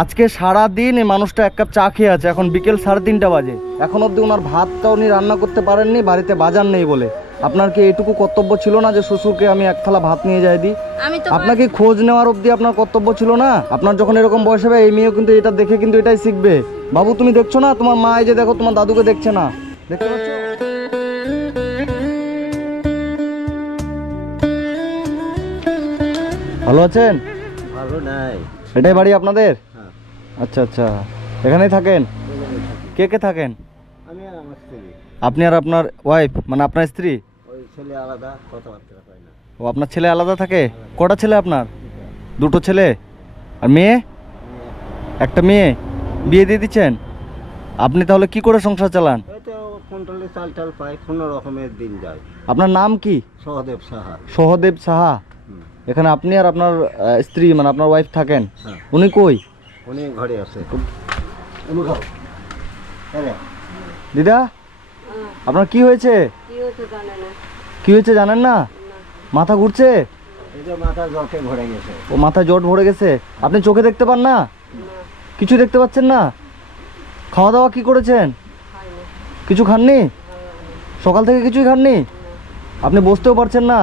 আজকে সারা দিন এই মানুষটা এক কাপ চা খেয়ে আছে এখন বিকেল সাড়ে তিনটা বাজে। এখন অবধি ওনার ভাতটা উনি রান্না করতে পারেননি বাড়িতে বাজার নেই বলে। আপনার কি এইটুকু কর্তব্য ছিল না যে শ্বশুরকে আমি এক থালা ভাত নিয়ে যাই দিই? আপনাকে খোঁজ নেওয়ার অবধি আপনার কর্তব্য ছিল না? আপনার যখন এরকম বয়স হবে এই মেয়েও কিন্তু এটা দেখে কিন্তু এটাই শিখবে। বাবু তুমি দেখছ না? তোমার মা এই যে দেখো তোমার দাদুকে দেখছে না। দেখতে পাচ্ছ? ভালো আছেন? ভালো নাই। এটাই বাড়ি আপনাদের? আচ্ছা আচ্ছা। এখানেই থাকেন? কে কে থাকেন? আমি আর আমার স্ত্রী। আপনি আর আপনার ওয়াইফ মানে আপনার স্ত্রী? ওই ছেলে আলাদা কথাবার্তা হয় না। ও আপনার ছেলে আলাদা থাকে? কটা ছেলে আপনার? দুটো ছেলে? আর মেয়ে? একটা মেয়ে। বিয়ে দিয়ে দিচ্ছেন? আপনি তাহলে কি করে সংসার চালান? কন্ট্রোলে চাল টাল পাই কোনো রকমের দিন যায়। আপনার নাম কি? সহদেব সাহা। সহদেব সাহা? এখানে আপনি আর আপনার স্ত্রী মানে আপনার ওয়াইফ থাকেন? হ্যাঁ। উনি কই? উনি ঘরে আছে। এমনি খাও। হ্যাঁ। দিদা আপনার কি হয়েছে? কি হয়েছে জানেন না। মাথা ঘুরছে? এই যে মাথা জটে ভরে গেছে। ও মাথায় জট ভরে গেছে? আপনি চোখে দেখতে পান না? কিছু দেখতে পাচ্ছেন না? খাওয়া দাওয়া কি করেছেন? কিছু খাননি? সকাল থেকে কিছুই খাননি? আপনি বসতেও পারছেন না?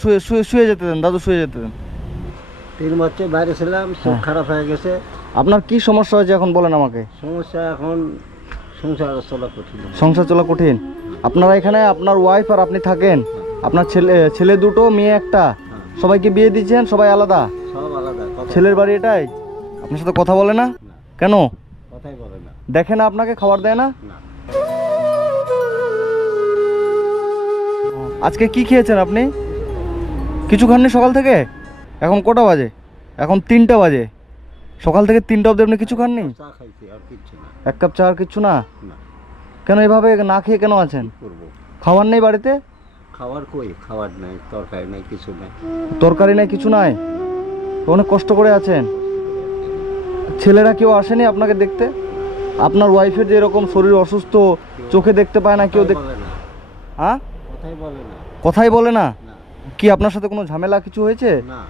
শুয়ে শুয়ে শুয়ে যেতে দেন দাদু শুয়ে যেতে দেন। তিন বছর বাইরে ছিলাম চোখ হ্যাঁ। খারাপ হয়ে গেছে। আপনার কি সমস্যা হয়েছে এখন বলেন আমাকে? সমস্যা এখন সংসার চলা কঠিন। সংসার চলা কঠিন। আপনারা এখানে আপনার ওয়াইফ আর আপনি থাকেন। আপনার ছেলে ছেলে দুটো মেয়ে একটা। সবাইকে বিয়ে দিয়েছেন? সবাই আলাদা? সব আলাদা ছেলের বাড়ি এটাই? আপনার সাথে কথা বলে না। কেন? কথাই বলে না। দেখে না আপনাকে খাবার দেয় না? না। আজকে কি খেয়েছেন আপনি? কিছু খাননি সকাল থেকে? এখন কটা বাজে? এখন তিনটা বাজে। সকাল থেকে তিনটা অবধি আপনি কিছু খাননি? চা খাইছি আর কিচ্ছু না। এক কাপ চা আর কিছু না? না। কেন এভাবে না খেয়ে কেন আছেন? করব? খাবার নেই বাড়িতে? কই? নাই তরকারি নাই কিছু নাই। তরকারি নেই কিছু নাই? অনেক কষ্ট করে আছেন। ছেলেরা কেউ আসেনি আপনাকে দেখতে? আপনার ওয়াইফের যে এরকম শরীর অসুস্থ চোখে দেখতে পায় না কেউ দেখ বলে না। হ্যাঁ? কথাই বলে না। কথাই বলে না? না। কি আপনার সাথে কোনো ঝামেলা কিছু হয়েছে? না।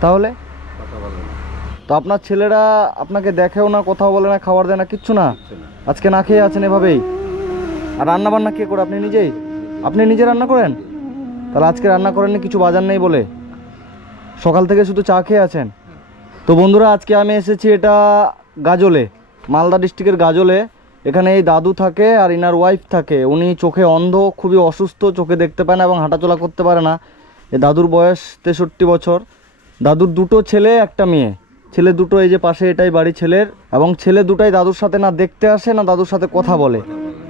তাহলে? তো আপনার ছেলেরা আপনাকে দেখেও না কোথাও বলে না খাবার দেয় না কিচ্ছু না? আজকে না খেয়ে আছেন এভাবেই? আর রান্না বান্না কে করে? আপনি নিজেই? আপনি নিজে রান্না করেন? তাহলে আজকে রান্না করেননি কিছু বাজার নেই বলে? সকাল থেকে শুধু চা খেয়ে আছেন? তো বন্ধুরা আজকে আমি এসেছি এটা গাজলে মালদা ডিস্ট্রিক্টের গাজলে। এখানে এই দাদু থাকে আর ইনার ওয়াইফ থাকে। উনি চোখে অন্ধ খুবই অসুস্থ চোখে দেখতে পায় না এবং হাঁটাচলা করতে পারে না। এই দাদুর বয়স তেষট্টি বছর। দাদুর দুটো ছেলে একটা মেয়ে। ছেলে দুটো এই যে পাশে এটাই বাড়ি ছেলের এবং ছেলে দুটাই দাদুর সাথে না দেখতে আসে না দাদুর সাথে কথা বলে।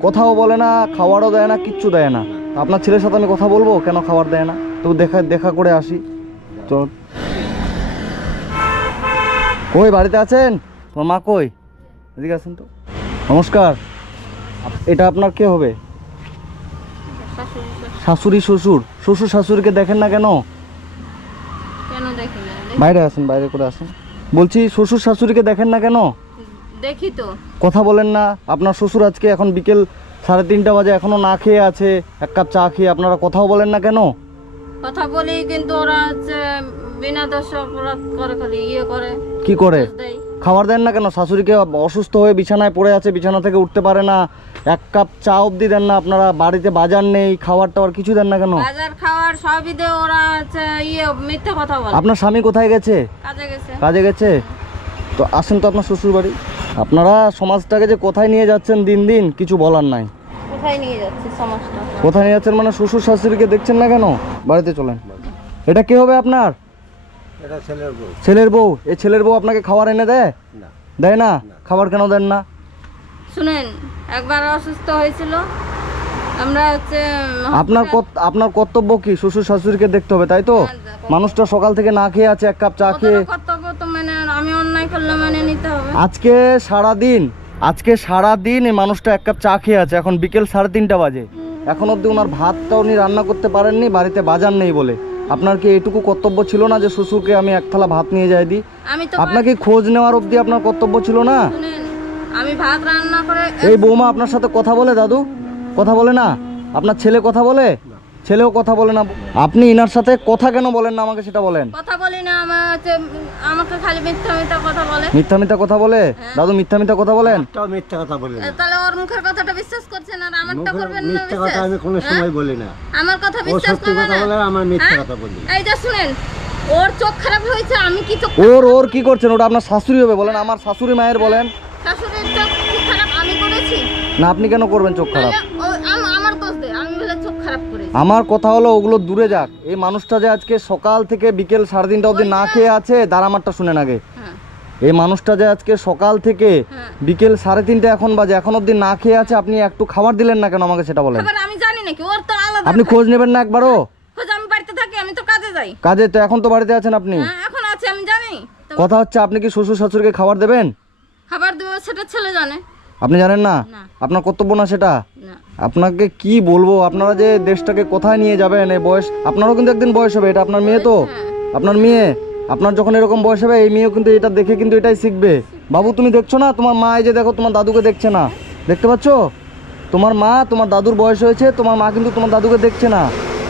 কথাও বলে না খাবারও দেয় না কিচ্ছু দেয় না। আপনার ছেলের সাথে আমি কথা বলব? কেন খাবার দেয় না? তো দেখা দেখা করে আসি। তো কই বাড়িতে আছেন? তোমার মা কই? এদিকে আছেন তো। নমস্কার। এটা আপনার কে হবে? শাশুড়ি শ্বশুর। শ্বশুর শাশুড়িকে দেখেন না কেন? বাইরে আসেন বাইরে করে আসেন। বলছি শ্বশুর শাশুড়িকে দেখেন না কেন? দেখি তো। কথা বলেন না। আপনার শ্বশুর আজকে এখন বিকেল সাড়ে তিনটা বাজে এখনও না খেয়ে আছে এক কাপ চা খেয়ে আপনারা কথাও বলেন না কেন? কথা বলি কিন্তু ওরা বিনা দোষ অপরাধ করে খালি ইয়ে করে। কি করে? দেয়। খাবার দেন না কেন? শাশুড়িকে অসুস্থ হয়ে বিছানায় পড়ে আছে বিছানা থেকে উঠতে পারে না। এক কাপ চা অবধি দেন না আপনারা বাড়িতে বাজার নেই খাবার টাবার কিছু দেন না কেন? বাজার খাওয়ার সবই দিয়ে ওরা হচ্ছে ইয়ে মিথ্যে কথা বলে। আপনার স্বামী কোথায় গেছে? কাজে গেছে। কাজে গেছে? তো আসেন তো আপনার শ্বশুর বাড়ি আপনারা সমাজটাকে যে কোথায় নিয়ে যাচ্ছেন দিন দিন কিছু বলার নাই। কোথায় নিয়ে যাচ্ছে সমস্যা কোথায় নিয়ে যাচ্ছেন মানে শ্বশুর শাশুড়িকে দেখছেন না কেন? বাড়িতে চলেন। এটা কে হবে আপনার? এটা ছেলের বউ। ছেলের বউ? এই ছেলের বউ আপনাকে খাবার এনে দেয়? না। দেয় না? খাবার কেন দেন না? শুনেন একবার অসুস্থ হয়েছিল। আমরা হচ্ছে আপনার আপনার কর্তব্য কি? শ্বশুর শাশুড়িকে দেখতে হবে তাই তো? মানুষটা সকাল থেকে না খেয়ে আছে এক কাপ চা খেয়ে। কর্তব্য তো মানে আমি অন্যায় করলে মানে নিতে হবে। আজকে সারা দিন আজকে সারা দিন এই মানুষটা এক কাপ চা খেয়ে আছে। এখন বিকেল সাড়ে তিনটা বাজে। এখন অবধি ওনার ভাতটা উনি রান্না করতে পারেননি বাড়িতে বাজার নেই বলে। আপনার কি এটুকু কর্তব্য ছিল না যে শ্বশুরকে আমি এক থালা ভাত নিয়ে যাই দিই? আমি তো আপনাকে খোঁজ নেওয়ার অবধি আপনার কর্তব্য ছিল না? আমি ভাত রান্না করে এই বৌমা আপনার সাথে কথা বলে দাদু? কথা বলে না? আপনার ছেলে কথা বলে? ছেলেও কথা বলে না। আপনি ইনার সাথে কথা কেন বলেন না আমাকে সেটা বলেন? কথা বলি না আমার হচ্ছে আমাকে খালি মিথ্যা মিথ্যা কথা বলে। মিথ্যা মিথ্যা কথা বলে? দাদু মিথ্যা মিথ্যা কথা বলেন? একটাও মিথ্যা কথা বলি না। তাহলে ওর মুখের কথাটা বিশ্বাস করছেন আর আমারটা করবেন না মিথ্যা কথা আমি কোনো সময় বলি না। আমার কথা বিশ্বাস সত্যি করবে কথা না? বলে আমার মিথ্যা হ্যাঁ? কথা বলি। এই যে শুনেন ওর চোখ খারাপ হয়েছে আমি কি চোখ ওর ওর কি করছেন? ওটা আপনার শাশুড়ি হবে বলেন আমার শাশুড়ি মায়ের বলেন। শাশুড়ির চোখ খারাপ? আমি করেছি। না আপনি কেন করবেন চোখ খারাপ তাহলে ও- আম- আমার দোষ দে আমি বলে চোখ খারাপ করেছি আমার কথা হলো ওগুলো দূরে যাক। এই মানুষটা যে আজকে সকাল থেকে বিকেল সাড়ে তিনটা অবধি না খেয়ে আছে তার আমারটা শুনেন আগে হ্যাঁ। এই মানুষটা যে আজকে সকাল থেকে হ্যাঁ। বিকেল সাড়ে তিনটা এখন বাজে এখন অবধি না খেয়ে আছে আপনি একটু খাবার দিলেন না কেন আমাকে সেটা বলেন? আমি জানি নাকি ওর তো আলাদা আপনি খোঁজ নেবেন না একবারও? খোঁজ আমি বাড়িতে থাকি আমি তো কাজে যাই। কাজে তো এখন তো বাড়িতে আছেন আপনি। হ্যাঁ এখন আছে আমি জানি। কথা হচ্ছে আপনি কি শ্বশুর শাশুড়িকে খাবার দেবেন? খাবার দেবো সেটা ছেলে জানে। আপনি জানেন না? না। আপনার কর্তব্য না সেটা? না। আপনাকে কি বলব? আপনারা যে দেশটাকে কোথায় নিয়ে যাবেন? এই বয়স আপনারও কিন্তু একদিন বয়স হবে এটা আপনার মেয়ে তো। আপনার মেয়ে আপনার যখন এরকম বয়স হবে এই মেয়েও কিন্তু এটা দেখে কিন্তু এটাই শিখবে। বাবু তুমি দেখছ না? তোমার মা এই যে দেখো তোমার দাদুকে দেখছে না। দেখতে পাচ্ছো? তোমার মা তোমার দাদুর বয়স হয়েছে তোমার মা কিন্তু তোমার দাদুকে দেখছে না।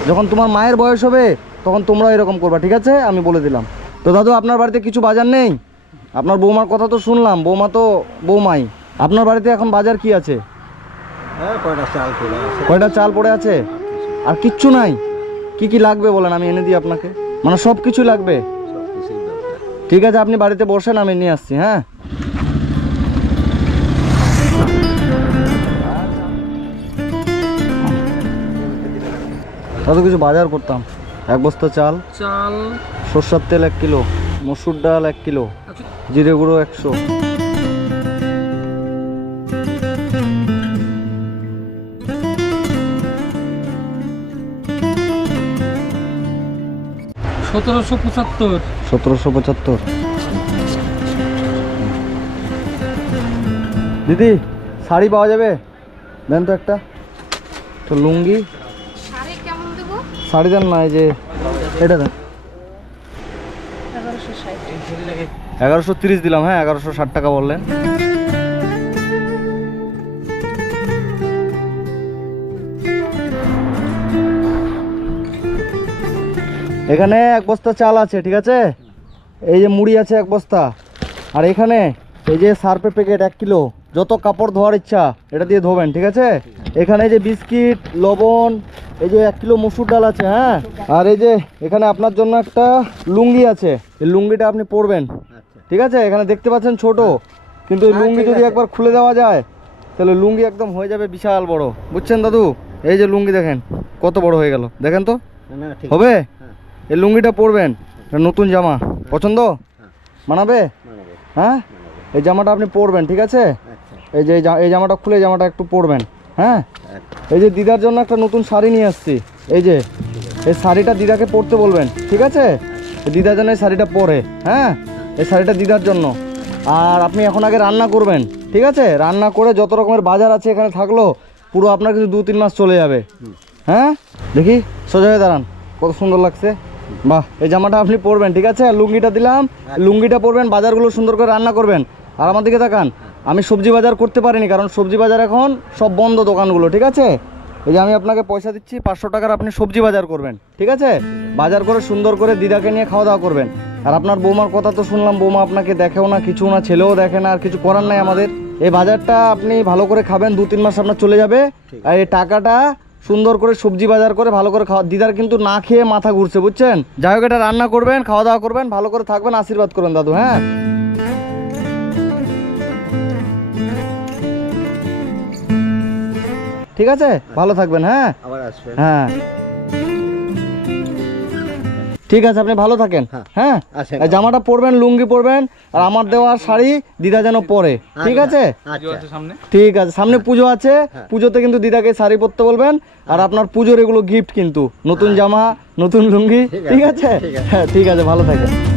যখন তোমার মায়ের বয়স হবে তখন তোমরা এরকম করবা ঠিক আছে? আমি বলে দিলাম। তো দাদু আপনার বাড়িতে কিছু বাজার নেই? আপনার বৌমার কথা তো শুনলাম বৌমা তো বৌমাই। আপনার বাড়িতে এখন বাজার কি আছে? হ্যাঁ কয়টা চাল করে আছে? কয়টা চাল পড়ে আছে? আর কিচ্ছু নাই। কি কি লাগবে বলেন আমি এনে দিই আপনাকে। মানে সব কিছু লাগবে? ঠিক আছে আপনি বাড়িতে বসেন আমি নিয়ে আসছি হ্যাঁ? কত কিছু বাজার করতাম। এক বস্তা চাল চাল। সর্ষার তেল এক কিলো মসুর ডাল এক কিলো জিরে গুঁড়ো একশো। সতেরোশো পঁচাত্তর। সতেরোশো পঁচাত্তর। দিদি শাড়ি পাওয়া যাবে? দেন তো একটা। তো লুঙ্গি। শাড়ি শাড়ি দেন না এই যে এটা দেন। এগারোশো তিরিশ দিলাম হ্যাঁ এগারোশো ষাট টাকা বললেন। এখানে এক বস্তা চাল আছে ঠিক আছে? এই যে মুড়ি আছে এক বস্তা। আর এখানে এই যে সার্ফের প্যাকেট এক কিলো যত কাপড় ধোয়ার ইচ্ছা এটা দিয়ে ধোবেন ঠিক আছে? এখানে এই যে বিস্কিট লবণ এই যে এক কিলো মসুর ডাল আছে হ্যাঁ? আর এই যে এখানে আপনার জন্য একটা লুঙ্গি আছে এই লুঙ্গিটা আপনি পরবেন আচ্ছা। ঠিক আছে? এখানে দেখতে পাচ্ছেন ছোট কিন্তু এই হ্যাঁ, লুঙ্গি যদি একবার খুলে দেওয়া যায় তাহলে লুঙ্গি একদম হয়ে যাবে বিশাল বড় বুঝছেন দাদু? এই যে লুঙ্গি দেখেন কত বড় হয়ে গেল দেখেন তো? হবে? এই লুঙ্গিটা পরবেন নতুন জামা। পছন্দ? মানাবে? হ্যাঁ? এই জামাটা আপনি পরবেন, ঠিক আছে? এই যে এই জামাটা খুলে জামাটা একটু পরবেন হ্যাঁ? এই যে দিদার জন্য একটা নতুন শাড়ি নিয়ে আসছি, এই যে, এই শাড়িটা দিদাকে পরতে বলবেন, ঠিক আছে? দিদার জন্য এই শাড়িটা পরে হ্যাঁ? এই শাড়িটা দিদার জন্য। আর আপনি এখন আগে রান্না করবেন, ঠিক আছে? রান্না করে যত রকমের বাজার আছে এখানে থাকল, পুরো আপনার কিছু দু তিন মাস চলে যাবে। হ্যাঁ? দেখি, সোজা হয়ে দাঁড়ান, কত সুন্দর লাগছে। বাহ এই জামাটা আপনি পরবেন ঠিক আছে? লুঙ্গিটা দিলাম লুঙ্গিটা পরবেন বাজারগুলো সুন্দর করে রান্না করবেন। আর আমার দিকে তাকান আমি সবজি বাজার করতে পারিনি কারণ সবজি বাজার এখন সব বন্ধ দোকানগুলো ঠিক আছে? এই যে আমি আপনাকে পয়সা দিচ্ছি পাঁচশো টাকার আপনি সবজি বাজার করবেন ঠিক আছে? বাজার করে সুন্দর করে দিদাকে নিয়ে খাওয়া দাওয়া করবেন। আর আপনার বৌমার কথা তো শুনলাম বৌমা আপনাকে দেখেও না কিছু না ছেলেও দেখে না আর কিছু করার নাই আমাদের। এই বাজারটা আপনি ভালো করে খাবেন দু তিন মাস আপনার চলে যাবে। আর এই টাকাটা সুন্দর করে সবজি বাজার করে ভালো করে খাওয়া দিদার কিন্তু না খেয়ে মাথা ঘুরছে বুঝছেন? যাই হোক এটা রান্না করবেন খাওয়া দাওয়া করবেন ভালো করে থাকবেন আশীর্বাদ করবেন দাদু হ্যাঁ? ঠিক আছে? ভালো থাকবেন হ্যাঁ? আবার আসবেন। হ্যাঁ। ঠিক আছে আপনি ভালো থাকেন। হ্যাঁ। হ্যাঁ? আসেন। এই জামাটা পরবেন লুঙ্গি পরবেন আর আমার দেওয়ার শাড়ি দিদা যেন পরে। ঠিক আছে? আচ্ছা। ঠিক আছে। সামনে পুজো আছে। পুজোতে কিন্তু দিদাকে শাড়ি পরতে বলবেন আর আপনার পুজোর এগুলো গিফট কিন্তু। নতুন জামা নতুন লুঙ্গি। ঠিক আছে? ঠিক আছে। হ্যাঁ ঠিক আছে ভালো থাকেন।